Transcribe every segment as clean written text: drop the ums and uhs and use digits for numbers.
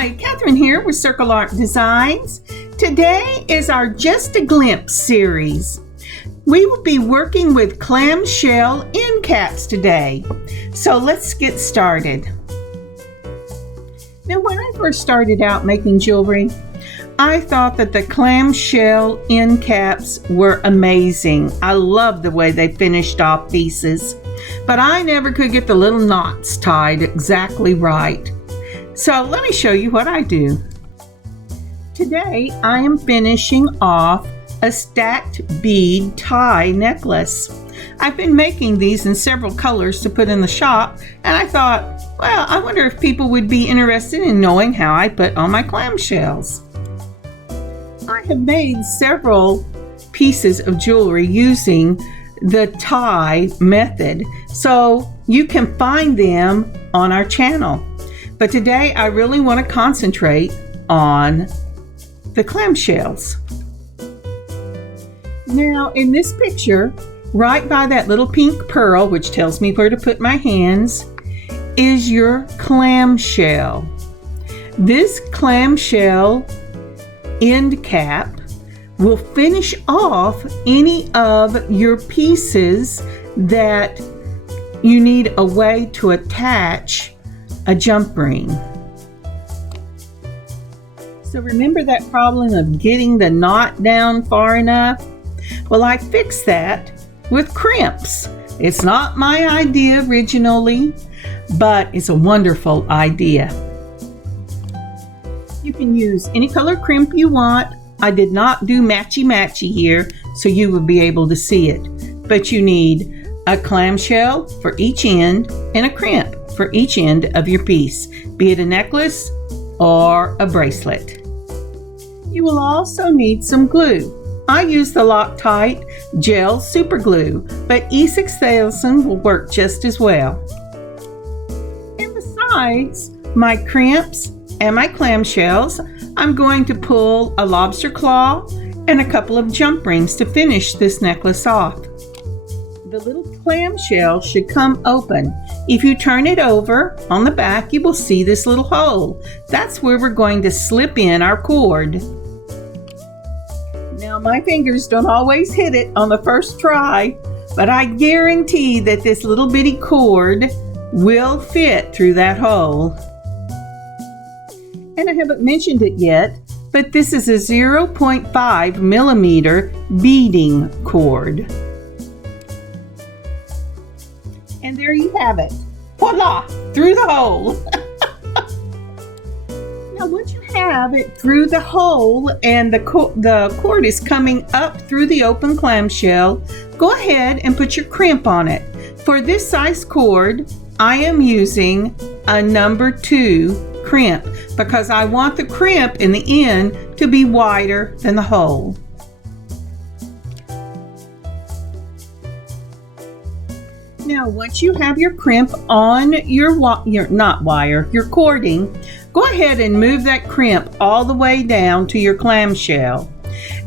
Hi, Kathryn here with Circle Art Designs. Today is our Just a Glimpse series. We will be working with clamshell end caps today. So let's get started. Now, when I first started out making jewelry, I thought that the clamshell end caps were amazing. I loved the way they finished off pieces, but I never could get the little knots tied exactly right. So let me show you what I do. Today I am finishing off a stacked bead tie necklace. I've been making these in several colors to put in the shop, and I thought, well, I wonder if people would be interested in knowing how I put on my clamshells. I have made several pieces of jewelry using the tie method, so you can find them on our channel. But today I really want to concentrate on the clamshells. Now in this picture, right by that little pink pearl, which tells me where to put my hands, is your clamshell. This clamshell end cap will finish off any of your pieces that you need a way to attach a jump ring. So remember that problem of getting the knot down far enough? Well, I fixed that with crimps. It's not my idea originally, but it's a wonderful idea. You can use any color crimp you want. I did not do matchy-matchy here, so you will be able to see it. But you need a clamshell for each end and a crimp for each end of your piece, be it a necklace or a bracelet. You will also need some glue. I use the Locktite Gel Super Glue, but E6000 will work just as well. And besides my crimps and my clamshells, I'm going to pull a lobster claw and a couple of jump rings to finish this necklace off. The little clamshell should come open. If you turn it over on the back, you will see this little hole. That's where we're going to slip in our cord. Now my fingers don't always hit it on the first try, but I guarantee that this little bitty cord will fit through that hole. And I haven't mentioned it yet, but this is a 0.5 millimeter beading cord. And there you have it. Voila! Through the hole. Now once you have it through the hole and the cord is coming up through the open clamshell, go ahead and put your crimp on it. For this size cord, I am using a number 2 crimp because I want the crimp in the end to be wider than the hole. Now, once you have your crimp on your cording, go ahead and move that crimp all the way down to your clamshell.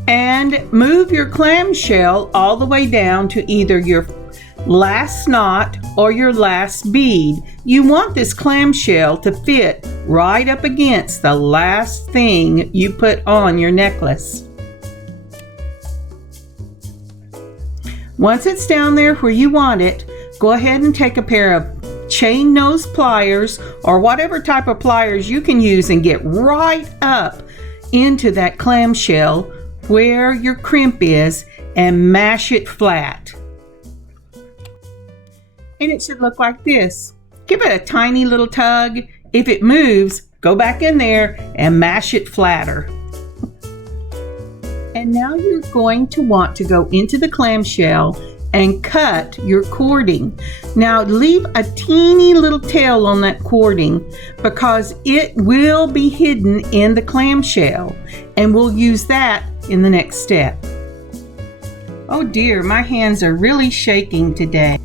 And move your clamshell all the way down to either your last knot or your last bead. You want this clamshell to fit right up against the last thing you put on your necklace. Once it's down there where you want it, go ahead and take a pair of chain nose pliers or whatever type of pliers you can use and get right up into that clamshell where your crimp is and mash it flat. And it should look like this. Give it a tiny little tug. If it moves, go back in there and mash it flatter. And now you're going to want to go into the clamshell and cut your cording. Now leave a teeny little tail on that cording because it will be hidden in the clamshell, and we'll use that in the next step. Oh dear, my hands are really shaking today.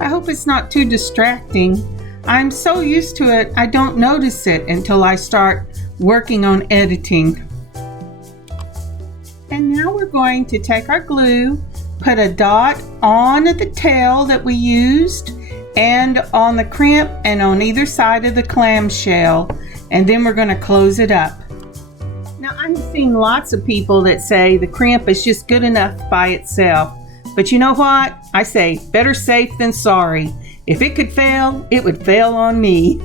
I hope it's not too distracting. I'm so used to it, I don't notice it until I start working on editing. And now we're going to take our glue, put a dot on the tail that we used, and on the crimp and on either side of the clamshell, and then we're going to close it up. Now, I've seen lots of people that say the crimp is just good enough by itself, but you know what? I say better safe than sorry. If it could fail, it would fail on me.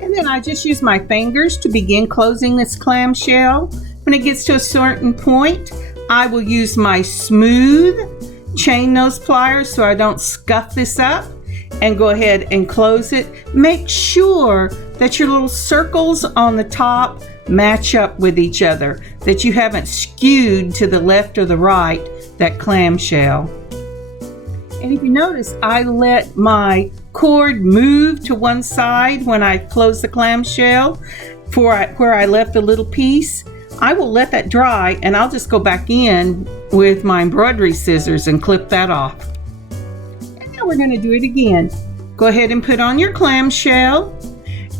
And then I just use my fingers to begin closing this clamshell. When it gets to a certain point, I will use my smooth chain nose pliers so I don't scuff this up, and go ahead and close it. Make sure that your little circles on the top match up with each other, that you haven't skewed to the left or the right that clamshell. And if you notice, I let my cord move to one side when I close the clamshell where I left the little piece. I will let that dry, and I'll just go back in with my embroidery scissors and clip that off. And now we're going to do it again. Go ahead and put on your clamshell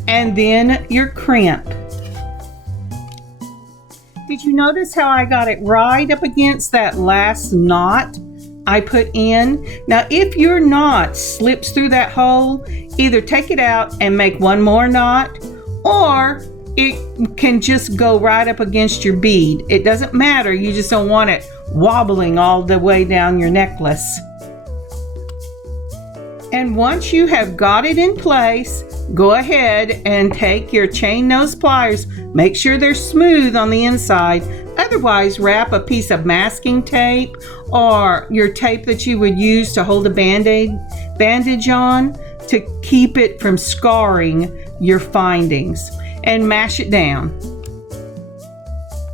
and then your crimp. Did you notice how I got it right up against that last knot I put in? Now, if your knot slips through that hole, either take it out and make one more knot, or it can just go right up against your bead. It doesn't matter, you just don't want it wobbling all the way down your necklace. And once you have got it in place, go ahead and take your chain nose pliers. Make sure they're smooth on the inside. Otherwise, wrap a piece of masking tape or your tape that you would use to hold a bandage on to keep it from scarring your findings, and mash it down.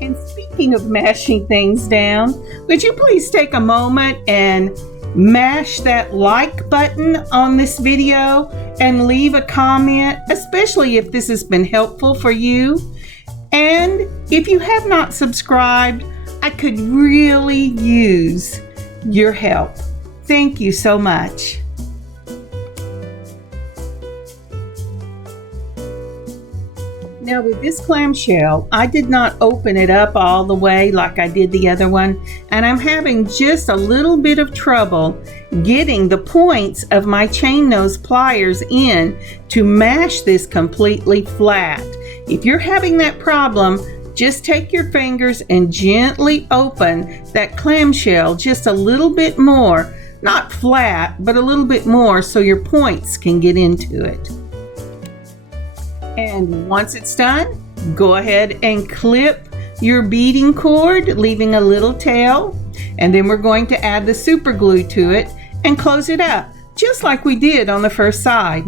And speaking of mashing things down, would you please take a moment and mash that like button on this video and leave a comment, especially if this has been helpful for you. And if you have not subscribed, I could really use your help. Thank you so much. Now with this clamshell, I did not open it up all the way like I did the other one, and I'm having just a little bit of trouble getting the points of my chain nose pliers in to mash this completely flat. If you're having that problem, just take your fingers and gently open that clamshell just a little bit more, not flat, but a little bit more so your points can get into it. And once it's done, go ahead and clip your beading cord, leaving a little tail. And then we're going to add the super glue to it and close it up, just like we did on the first side.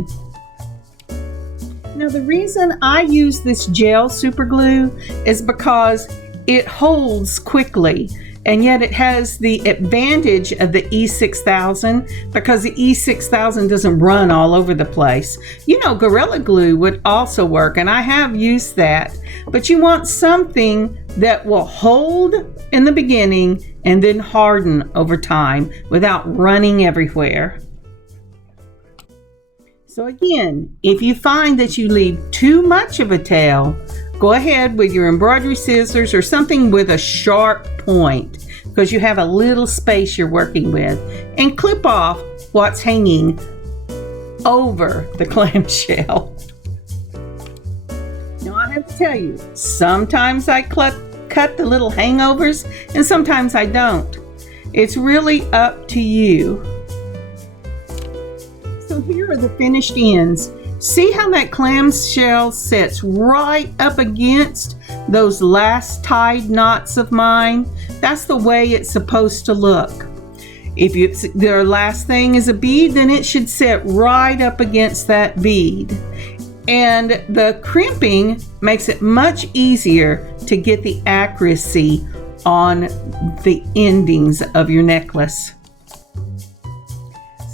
Now the reason I use this gel super glue is because it holds quickly. And yet it has the advantage of the E6000 because the E6000 doesn't run all over the place. You know, Gorilla Glue would also work, and I have used that. But you want something that will hold in the beginning and then harden over time without running everywhere. So again, if you find that you leave too much of a tail, go ahead with your embroidery scissors or something with a sharp point, because you have a little space you're working with, and clip off what's hanging over the clamshell. Now I have to tell you, sometimes I cut the little hangovers and sometimes I don't. It's really up to you. So here are the finished ends. See how that clamshell sits right up against those last tied knots of mine? That's the way it's supposed to look. If their last thing is a bead, then it should sit right up against that bead. And the crimping makes it much easier to get the accuracy on the endings of your necklace.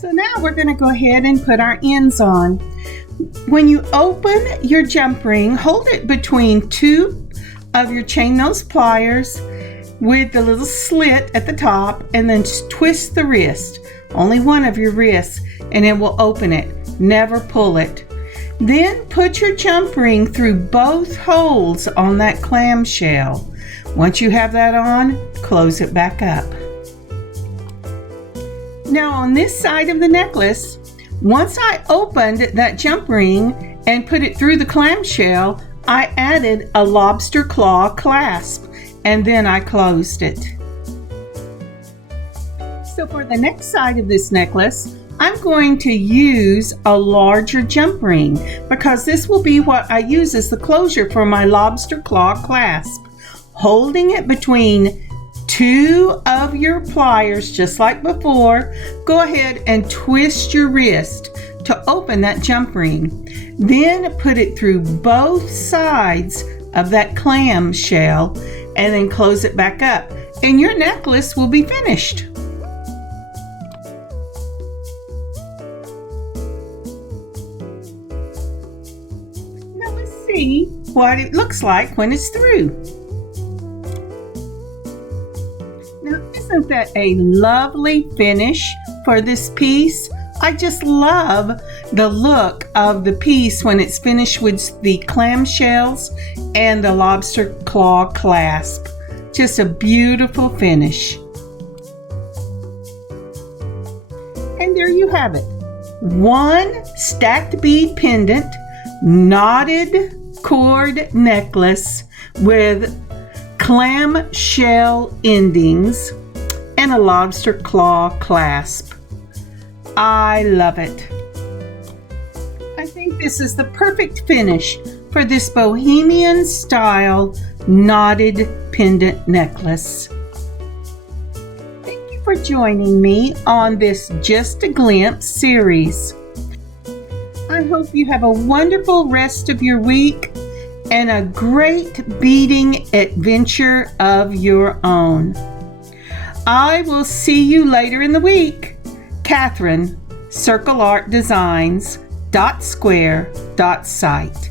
So now we're going to go ahead and put our ends on. When you open your jump ring, hold it between two of your chain nose pliers with the little slit at the top, and then twist the wrist, only one of your wrists, and it will open it. Never pull it. Then put your jump ring through both holes on that clamshell. Once you have that on, close it back up. Now on this side of the necklace, once I opened that jump ring and put it through the clamshell, I added a lobster claw clasp and then I closed it. So for the next side of this necklace, I'm going to use a larger jump ring because this will be what I use as the closure for my lobster claw clasp. Holding it between two of your pliers just like before, go ahead and twist your wrist to open that jump ring. Then put it through both sides of that clamshell and then close it back up and your necklace will be finished. Now let's see what it looks like when it's through. Now isn't that a lovely finish for this piece? I just love the look of the piece when it's finished with the clamshells and the lobster claw clasp. Just a beautiful finish. And there you have it. One stacked bead pendant, knotted cord necklace with clamshell endings and a lobster claw clasp. I love it. I think this is the perfect finish for this Bohemian style knotted pendant necklace. Thank you for joining me on this Just a Glimpse series. I hope you have a wonderful rest of your week and a great beading adventure of your own. I will see you later in the week. Kathryn, circleartdesigns.square.site.